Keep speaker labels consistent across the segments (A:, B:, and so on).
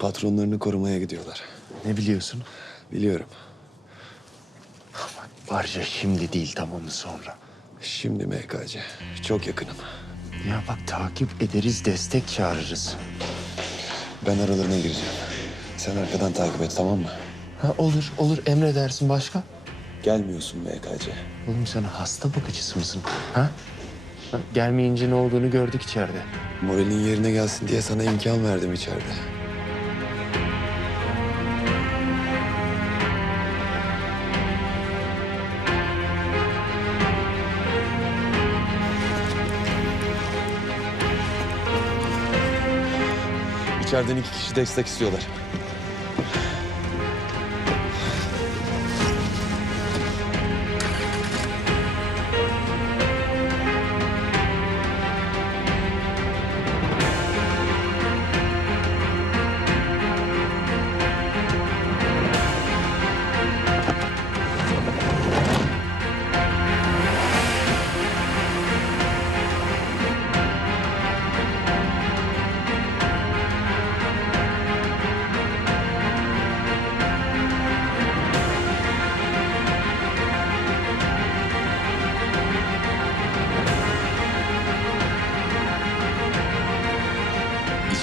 A: Patronlarını korumaya gidiyorlar.
B: Ne biliyorsun?
A: Biliyorum.
B: Var ya şimdi değil tamamı sonra.
A: Şimdi MKC. Çok yakınım.
B: Ya bak takip ederiz, destek çağırırız.
A: Ben aralarına gireceğim. Sen arkadan takip et tamam mı?
B: Ha, olur, olur. Emredersin. Başka?
A: Gelmiyorsun MKC.
B: Oğlum sen hasta bakıcısı mısın? Ha? ha? Gelmeyince ne olduğunu gördük içeride.
A: Moralin yerine gelsin diye sana imkan verdim içeride. İçeriden iki kişi destek istiyorlar.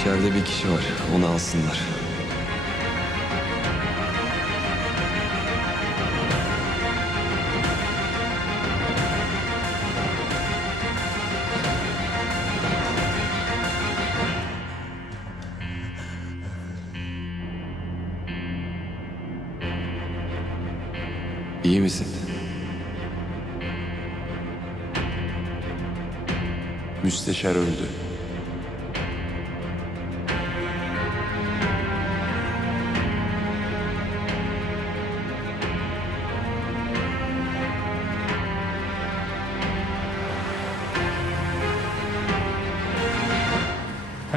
A: İçeride bir kişi var. Onu alsınlar. İyi misin? Müsteşar öldü.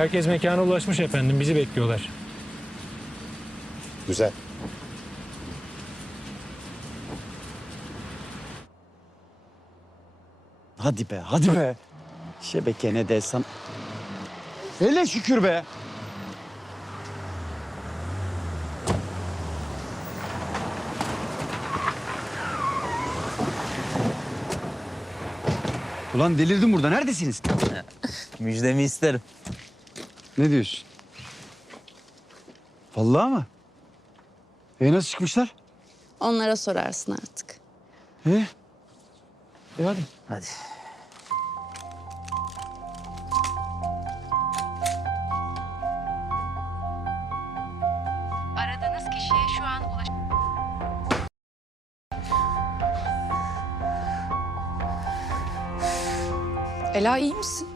C: Herkes mekana ulaşmış efendim. Bizi bekliyorlar.
D: Güzel. Hadi be, hadi be. Şebekene de san... Hele şükür be. Ulan delirdim burada. Neredesiniz?
E: Müjdemi isterim.
D: Ne diyorsun? Vallahi mı? E nasıl çıkmışlar?
F: Onlara sorarsın artık.
D: E? E hadi.
E: Hadi.
G: Aradığınız kişiye şu an ulaş...
H: Ela iyi misin?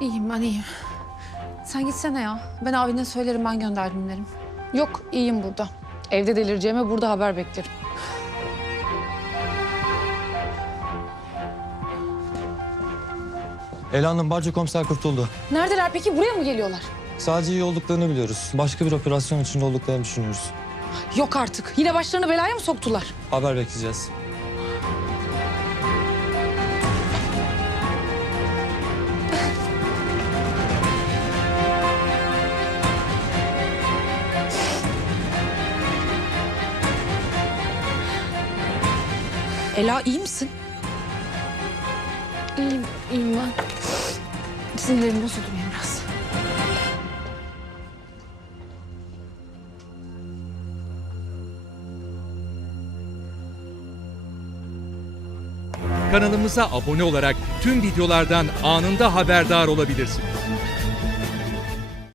H: İyiyim ben iyiyim. Sen gitsene ya. Ben abine söylerim ben gönderdim derim. Yok iyiyim burada. Evde delireceğime burada haber beklerim.
I: Ela Hanım, Barca komiser kurtuldu.
H: Neredeler peki? Buraya mı geliyorlar?
I: Sadece iyi olduklarını biliyoruz. Başka bir operasyon içinde olduklarını düşünüyoruz.
H: Yok artık. Yine başlarını belaya mı soktular?
I: Haber bekleyeceğiz.
H: Ela iyi misin? İyiyim, iyiyim ben. Sinirlerim bozuldu benim biraz.
J: Kanalımıza abone olarak tüm videolardan anında haberdar olabilirsiniz.